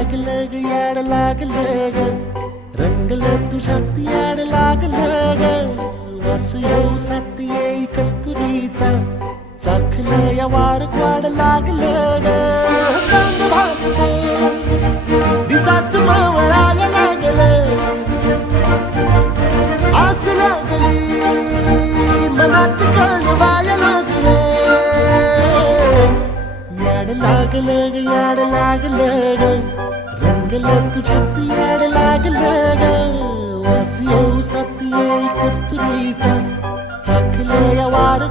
लागलं ग याड लागलं ग रंगलं तुझ्यात याड लागलं ग वास येऊ साथ येई कस्तुरीचा चाखलं या वार वाड लागलं ग चांद भासतो दिसाच मावळायला लागलं आस लागली मनात कळवायला लागलं याड लागलं ग याड लागलं ग रंगलं तुझ्यात याड लागलं ग वास येऊ साथ येई कस्तुरीचा चाखलं या वार